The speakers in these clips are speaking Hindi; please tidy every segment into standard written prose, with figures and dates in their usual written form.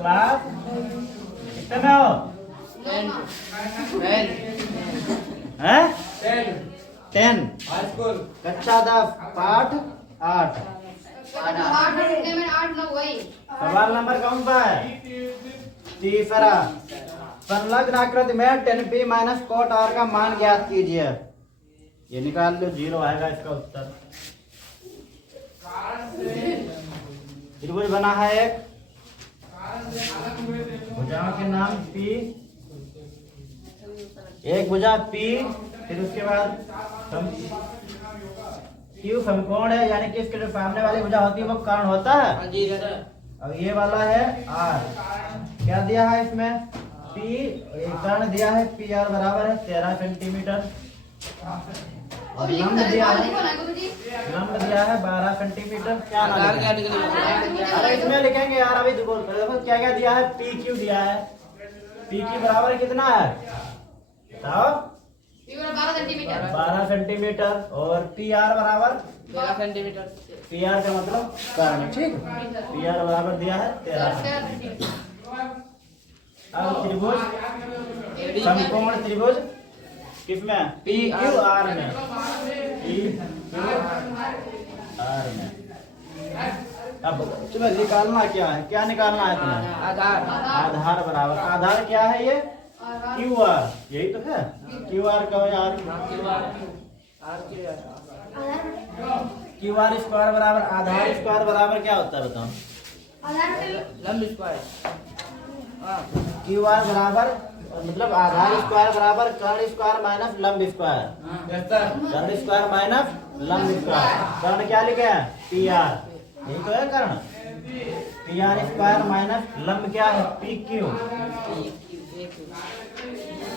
क्लास कितने में हो? 10 कक्षा 10 पाठ 8। सवाल नंबर कौन सा है? तीसरा। संलग्न आकृति में 10p माइनस कोट r का मान ज्ञात कीजिए। ये निकाल लो, 0 आएगा इसका उत्तर। त्रिभुज बना है एक, भुजाओं के नाम P, एक भुजा P, फिर उसके बाद Q समकोण है, यानी कि इसके जो सामने वाली भुजा होती है वो कर्ण होता है। अब ये वाला है R, क्या दिया है इसमें? P, एक कर्ण दिया है PR बराबर है 13 सेंटीमीटर, और लंब दिया है 12 सेंटीमीटर। क्या अरे इसमें लिखेंगे यार, अभी देखो क्या क्या दिया है। PQ दिया है, PQ बराबर कितना है? 12 सेंटीमीटर, और PR बराबर 13 सेंटीमीटर। PR का मतलब कर्ण, ठीक। PR बराबर दिया है 13 सेंटीमीटर। अब त्रिभुज समकोण त्रिभुज किसमें? PQR में, PQR में। अब तुम्हें निकालना क्या है? क्या निकालना है तुम्हें? आधार बराबर, आधार क्या है ये? QR, यही तो है। QR का यार QR स्क्वायर बराबर आधार स्क्वायर बराबर क्या होता है बताओ? लंब स्क्वायर। QR बराबर मतलब आधार स्क्वायर बराबर कर्ण स्क्वायर माइनस लंब स्क्वायर। कर्ण स्क्वायर माइनस लंब स्क्वायर। कर्ण क्या लिखे हैं? PR, यही तो है कर्ण। PR स्क्वायर माइनस लंब क्या है? PQ।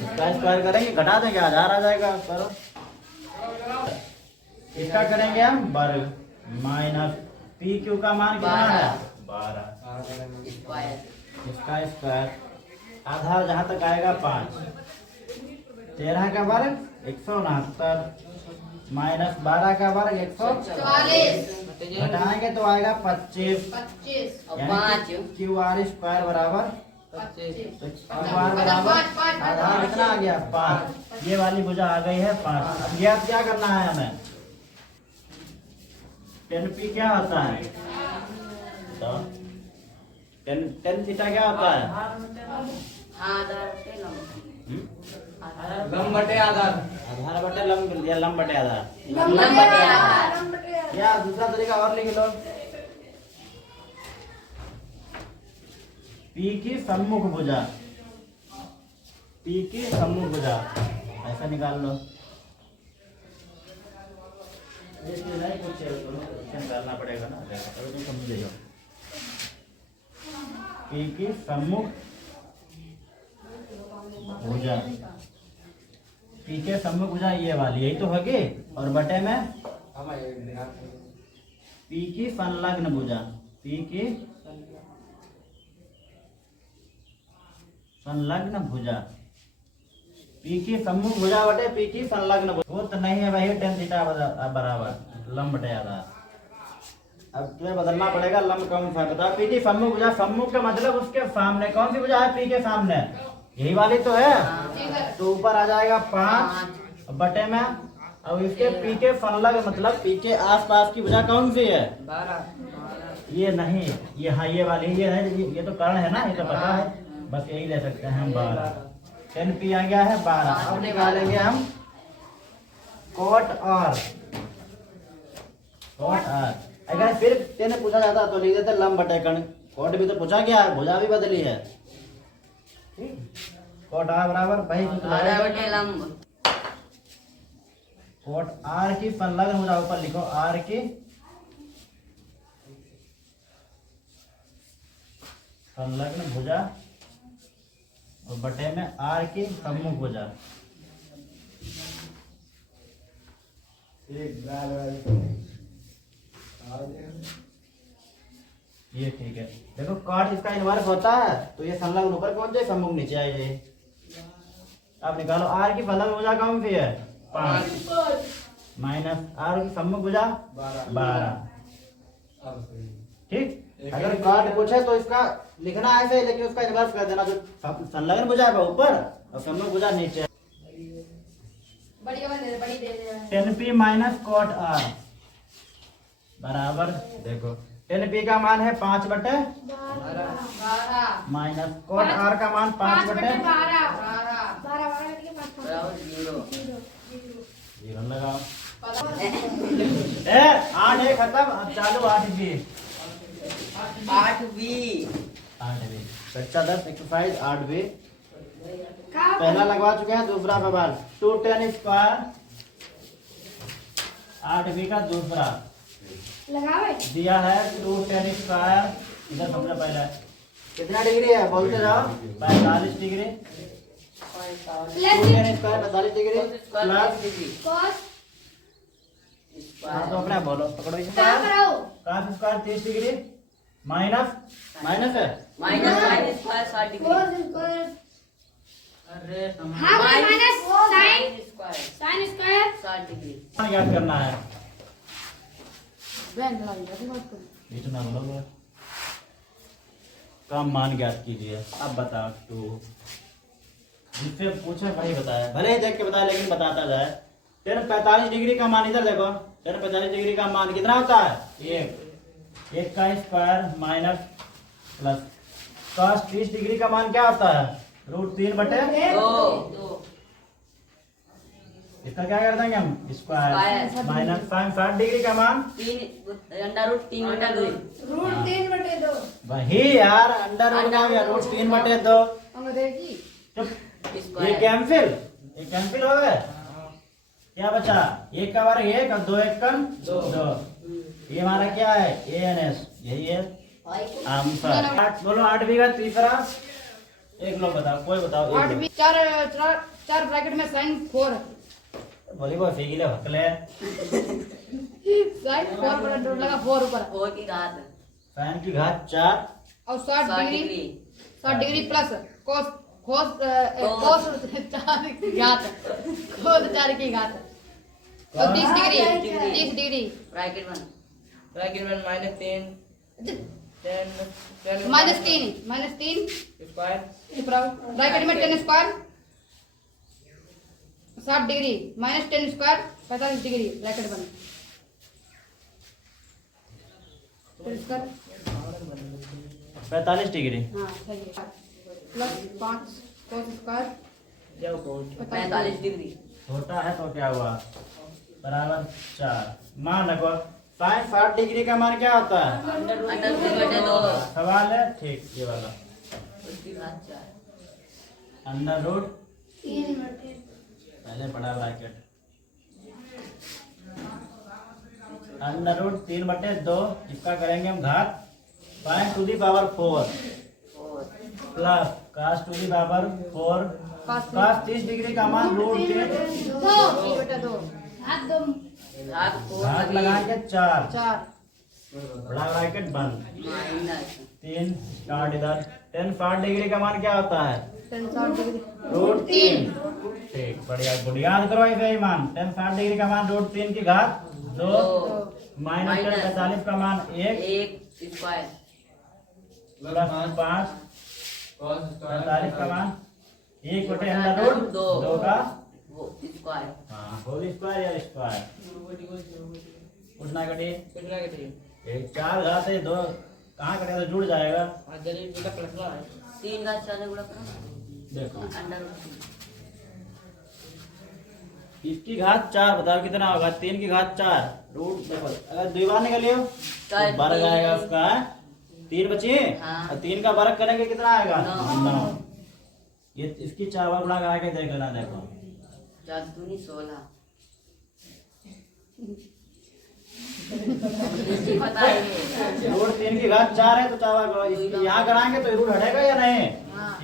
इसका स्क्वायर करेंगे, घटा देंगे, आधार आ जाएगा। करो, इसका करेंगे हम वर्ग माइनस PQ का मान कितना है? 12। इसका स्क्वायर, आधार जहां तक आएगा 5, 13 का वर्ग 169 माइनस 12 का वर्ग 144, घटाएंगे तो आएगा 25। QR स्क्वायर बराबर 25, आधार कितना आ गया? 5। ये वाली भुजा आ गई है 5। अब ये क्या करना है हमें? 10p क्या होता है? तो 10 थीटा क्या होता है? लंब बटे आधार। आधार बटे लंब, या लंब बटे आधार? या दूसरा तरीका और लिख लो, P की सम्मुख भुजा, P की सम्मुख भुजा, ऐसा निकाल लो। नहीं कुछ निकालना पड़ेगा ना, अभी तुम समझ जाओ। P की सम्मुख भुजा, P के सम्मुख भुजा ये वाली, यही तो होगी। और बटे में P की संलग्न भुजा, P की संलग्न भुजा, P की सम्मुख भुजा बटे P की संलग्न भुजा। वो तो नहीं है भाई 10 थीटा बराबर लंब बटे आधार। अब तुम्हें बदलना पड़ेगा, लंब कौन सा बताओ? P की सम्मुख भुजा, सम्मुख का मतलब उसके सामने। कौन सी भुजा है P के सामने? यही वाली तो है। तो ऊपर आ जाएगा 5 बटे में, अब इसके P के संलग्न मतलब P के आसपास की भुजा कौन सी है? 12। ये नहीं, ये हाँ ये वाली, ये है, ये तो कर्ण है ना, ये तो पता है, बस यही ले सकते हैं हम। 12 10p आ गया है 12। अब निकालेंगे हम कोट R। कोट R अगर फिर 10 पूछा जाता तो लिख देते लंब बटे कर्ण। कोट भी तो पूछा गया है, भुजा भी बदली है। कोट R बराबर भाई कोट R की संलग्न भुजा, ऊपर लिखो R की संलग्न भुजा, और बटे में R की सम्मुख भुजा। ये ठीक है। देखो कॉट इसका इनवर्स होता है, तो ये संलग्न ऊपर पहुंच जाए, सम्मुख नीचे आ जाए। अब निकालो R की संलग्न भुजा कौन सी है? 5 माइनस R की सम्मुख भुजा 12। ठीक, अगर काट पूछे तो इसका लिखना ऐसे ही, लेकिन उसका इन्वर्स कर देना। जो संलग्न भुजा है ऊपर और सम्मुख भुजा नीचे। बड़ी दे दे 10p माइनस कॉट r बराबर, देखो 10p का मान है 5/12 माइनस कॉट r का मान 5/12 बराबर 0 जीरो लगाओ। 8 है खत्म, अब चालू 8b 8b 8b कक्षा 10 एक्सरसाइज 8b पहला लगवा चुके हैं। दूसरा सवाल 210 स्क्वायर 8b का दूसरा लगावे दिया है 210 स्क्वायर। इधर सबसे पहले कितना डिग्री है बोलते जाओ। 45 degree. 210 square 45 degree plus cos हाँ तो अपने आप बोलो, पकड़ो इसे। क्या करो cos square 30 degree minus minus है minus square 60 degree cos square अरे हाँ minus sin square sin square 60 degree याद करना है। बैंक लगा दिया बात करो इतना बोलोगे का मान ज्ञात कीजिए। अब बता तू जिससे पूछे वही बताया, भले ही देख के बताया लेकिन बताता जाए। 45 डिग्री का मान इधर देखो। 45 डिग्री का मान कितना होता है? 1 का square minus plus cos 30 degree का मान क्या होता है? √3/2। 2 इसका क्या कर देंगे हम? Square square. Minus sin 60 degree का मान 3 √3/2 √3/2 वही यार अंडर रूट का √3/2। अंग्रेजी चुप। ये स्क्वायर कैंसिल हो गए। क्या बचा? 1 का वर्ग 1 और 2 1 का 2। ये हमारा क्या है? ANS यही है आंसर। बोलो 8b का तीसरा। एक लोग बताओ, कोई बताओ। 8 भी 4 ब्रैकेट में sin 4 बोली वो फीगिले हकले sin 4/2 लगा 4 ऊपर 4 की घात sin की घात 4 और 60 60 degree degree 60 degree plus cos 4 की घात और 30 डिग्री ब्रैकेट 1 -3 10 -3 स्क्वायर ब्रैकेट में 10 square 60 degree -10 square 45 degree bracket बन 45 डिग्री। हाँ सही है प्लस 5 cos स्क्वायर 45 डिग्री छोटा है तो क्या हुआ? बराबर 4। मान रखो sin 60 डिग्री का मान क्या होता है? √3/2 सवाल है ठीक ये वाला। उसकी घात 4 अंडर रूट पहले बड़ा ब्रैकेट अंडर रूट 3/2 इसका करेंगे हम घात sin to the power 4 plus cos to the power 4 cos 30 degree का मान √3 घात लगाएंगे 4 बड़ा ब्रैकेट बंद माइनस 3 स्टार्ट इधर 10 60 डिग्री का मान क्या होता है? 60 डिग्री √3। ठीक बढ़िया गुड याद करो ऐसे ही मान 10 60 डिग्री का मान √3 की घात 2 माइनस 45 का मान 1 स्क्वायर प्लस 5 45 का मान 1/√2 का वो स्क्वायर हाँ होल स्क्वायर या स्क्वायर उठना कटी एक 4 घात है 2 कहाँ कटेगा तो जुड़ जाएगा। 3 का 4 गुणा करो देखो अंडर इसकी घात 4 बताओ कितना होगा? 3 की घात 4 रूट देखो अगर द्विबार निकालियो तो वर्ग आएगा उसका 3 बचे हाँ। और 3 का वर्ग करेंगे कितना आएगा? 9। 9 ये इसकी 4 बार गुणा करा के देख लेना। देखो 4 दूनी 16 रूट 3 की घात 4 है तो 4 बार गुणा इसकी यहाँ कराएंगे तो रूट हटेगा या नहीं?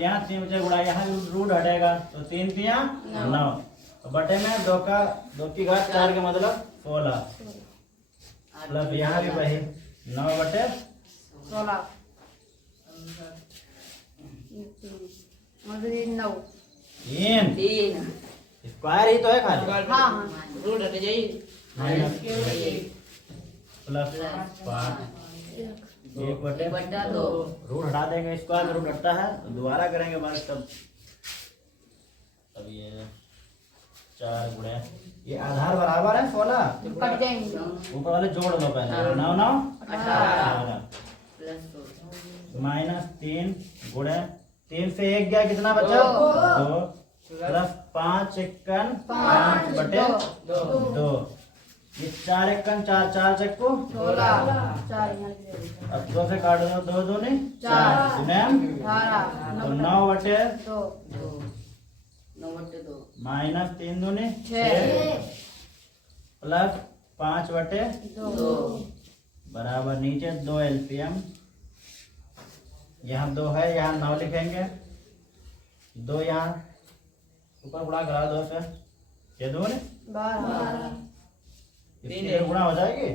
यहाँ 3 बचे गुणा यहाँ रूट हटेगा तो 3 3 9 बटे में 2 की घात 4 के मतलब 16 प्लस यहाँ भी वही 9/16 9 3 3 स्क्वायर ही तो है खाली हाँ रूट हट जाइए माइनस प्लस 5 एक बटे 2 रूट हटा देंगे, स्क्वायर में रूट हटता है, दोबारा करेंगे बस तब ये 4 गुणे ये आधार बराबर है 16, कट जाएंगे। ऊपर वाले जोड़ लो पहले 9 9 18 प्लस 2 माइनस 3 गुणे 3 से 1 गया, कितना बचा 2 प्लस 5 एकन 5 बटे 2 ये 4 एकन 4 4 चक्कू 16 अब 2 से काट दो 2 2 नहीं 4 तो 9 बटे 2 9 बटे 2 माइनस 3 दूनी 6 6 प्लस 5 बटे 2 बराबर नीचे 2 एलपीएम, यहाँ 2 है, यहाँ 9 लिखेंगे, 2 यहाँ ऊपर गुणा करा 2 से, ये 2 ने 12 इसकी गुणा हो जाएगी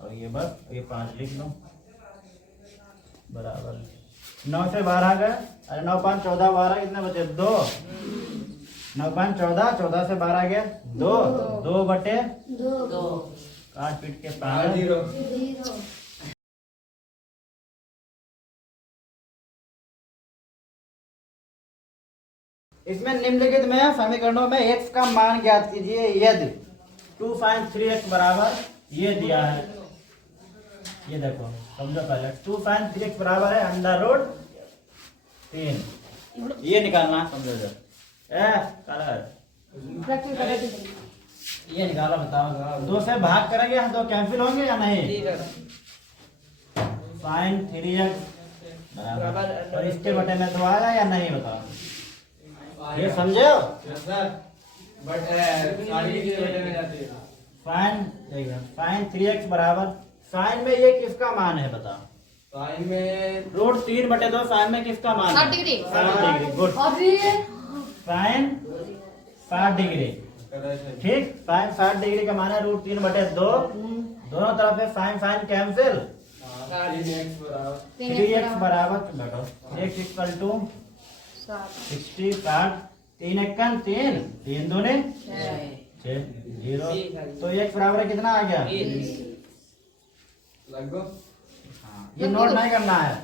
और ये बस ये 5 लिख लो बराबर 9 से 12 गए, अरे 9 5 14 12 कितने बचे 2 9 5 14 14 से 12 गया 2 2 बटे 2 काट पीट के 5 इसमें निम्नलिखित में समीकरणों में x का मान ज्ञात कीजिए यदि 2sin3x बराबर ये दिया है, ये देखो समझो पहले 2sin3x बराबर है √3, ये निकालना समझो जरा कलर ये निकाला बताओ 2 से भाग करेंगे हम तो कैंसिल होंगे या नहीं, sin3x बराबर और इसके बटे में तो आएगा या नहीं बताओ, ये समझे साइन 3x बराबर साइन में ये किसका मान है बताओ, साइन में √3 बटे 2 साइन में किसका मान है 60 degree 60 degree good sine 60 degree ठीक, साइन 60 डिग्री का मान है √3 बटे 2, दोनों तरफ से साइन साइन कैंसिल 3x बराबर बैठो x इक्वल टू 60 60 3 एकन 3 3 दूनी 6 0 तो x बराबर कितना आ गया, ये नोट नहीं करना है,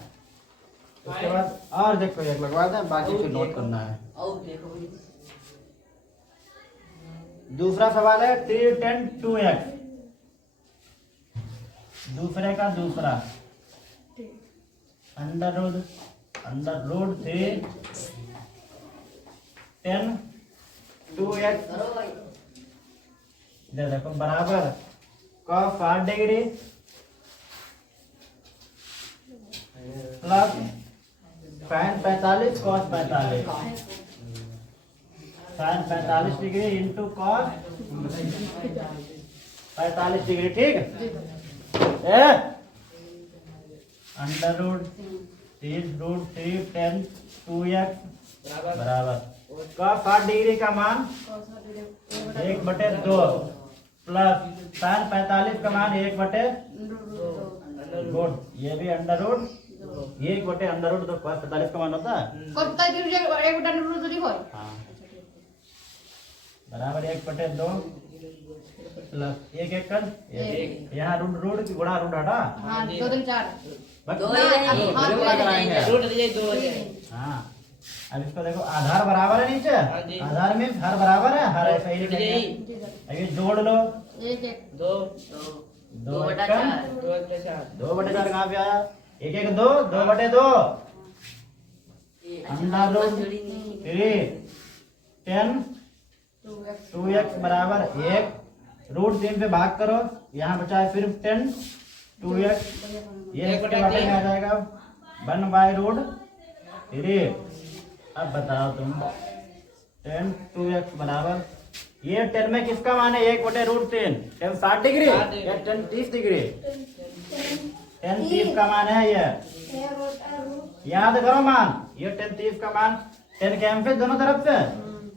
उसके बाद और देखो एक लगवा दें बाकी फिर नोट करना है। और देखो दूसरा सवाल है 3 10 2x, दूसरे का दूसरा अंडर रूट 3 10 2x इधर देखो बराबर cos 60 degree plus sin 45 cos 45 sin 45 degree into cos 45 degree ठीक है, अंडर रूट 3 10 2x बराबर cos 60 डिग्री का मान 1/2 प्लस sin 45 का मान 1/2 गुड, ये भी अंडर रूट 1/√2 तो cos 45 का मान होता है हाँ बराबर 1/2 प्लस 1 एकड़ यहाँ रूट की गुणा रूट हटा हाँ अब इसको देखो आधार बराबर है नीचे, आधार में हर बराबर है, हर ऐसा ही लिखेंगे, अब ये जोड़ लो 2 बटे 4 कहाँ पे आया 1 1 2 2/2 अंडर रूट 3 10 2x बराबर 1 √3 से भाग करो, यहाँ बचा है फिर 10 2x ये इसके बटे में आ जाएगा 1/√3। अब बताओ तुम 10 2x बराबर ये 10 में किसका मान है 1/√3 10 60 डिग्री या 10 30 डिग्री 10 30 का मान है ये, याद करो मान ये 10 30 का मान 10 कैंसिल दोनों तरफ से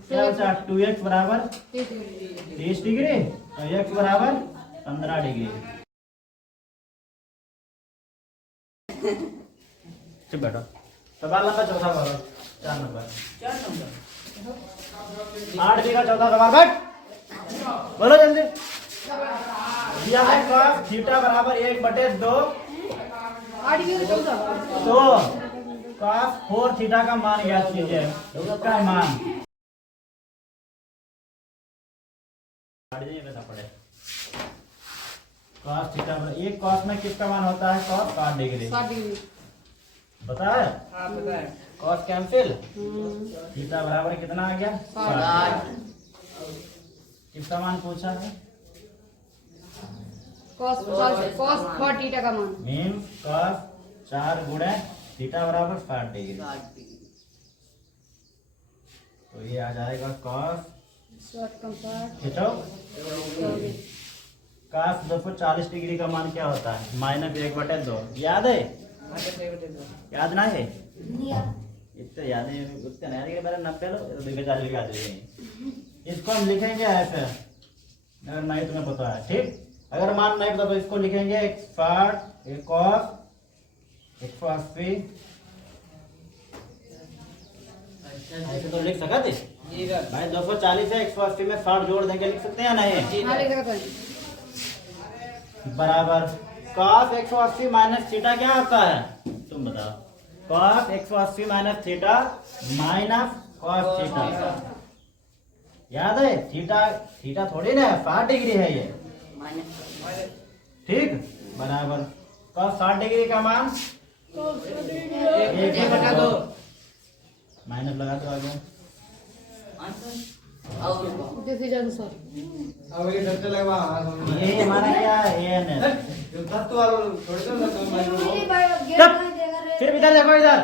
क्या बचा 2x बराबर 30 डिग्री तो x बराबर 15 डिग्री। चुप बैठो, सवाल नंबर चौथा बोलो 4 नंबर 8 का चौथा सवाल बैठ बोलो जल्दी, दिया है cos थीटा बराबर 1/2 8 की 14 तो cos 4 थीटा का मान ज्ञात कीजिए। उसका मान cos थीटा एक cos में किसका मान होता है? cos 60 डिग्री 60 डिग्री पता है? हाँ पता है। cos कैंसिल, थीटा बराबर कितना आ गया? 60 किसका मान पूछा है? cos 4 थीटा का मान मीन cos 4 गुणे थीटा बराबर 60 डिग्री। 60 डिग्री तो ये आ जाएगा cos 60 कम 60 खींचो cos 240 डिग्री का मान क्या होता है? -1/2। याद है? याद ना है? इतना याद है उतना नहीं है मेरा 90 लो तो 240 याद है। इसको हम लिखेंगे ऐसे अगर नहीं तुम्हें पता है, ठीक। अगर मान नहीं पता तो इसको लिखेंगे 160 एक cos 180 ऐसे तो लिख सकते जी सर। भाई 240 है 180 में 60 जोड़ देंगे, लिख सकते हैं या नहीं? हाँ लिख रखा है बराबर cos 180 माइनस थीटा क्या होता है? तुम बताओ। cos 180 minus theta minus cos theta. याद है? थीटा थोड़ी ना 60 डिग्री है ये, माइनस ठीक। बराबर cos 60 डिग्री का मान 1/2 माइनस लगा दो आगे। और जैसे जन सर अब ये धरते लगवा ये हमारा क्या है? an है। जो तत्व वाला छोड़ दो ना तो मैं फिर इधर देखो इधर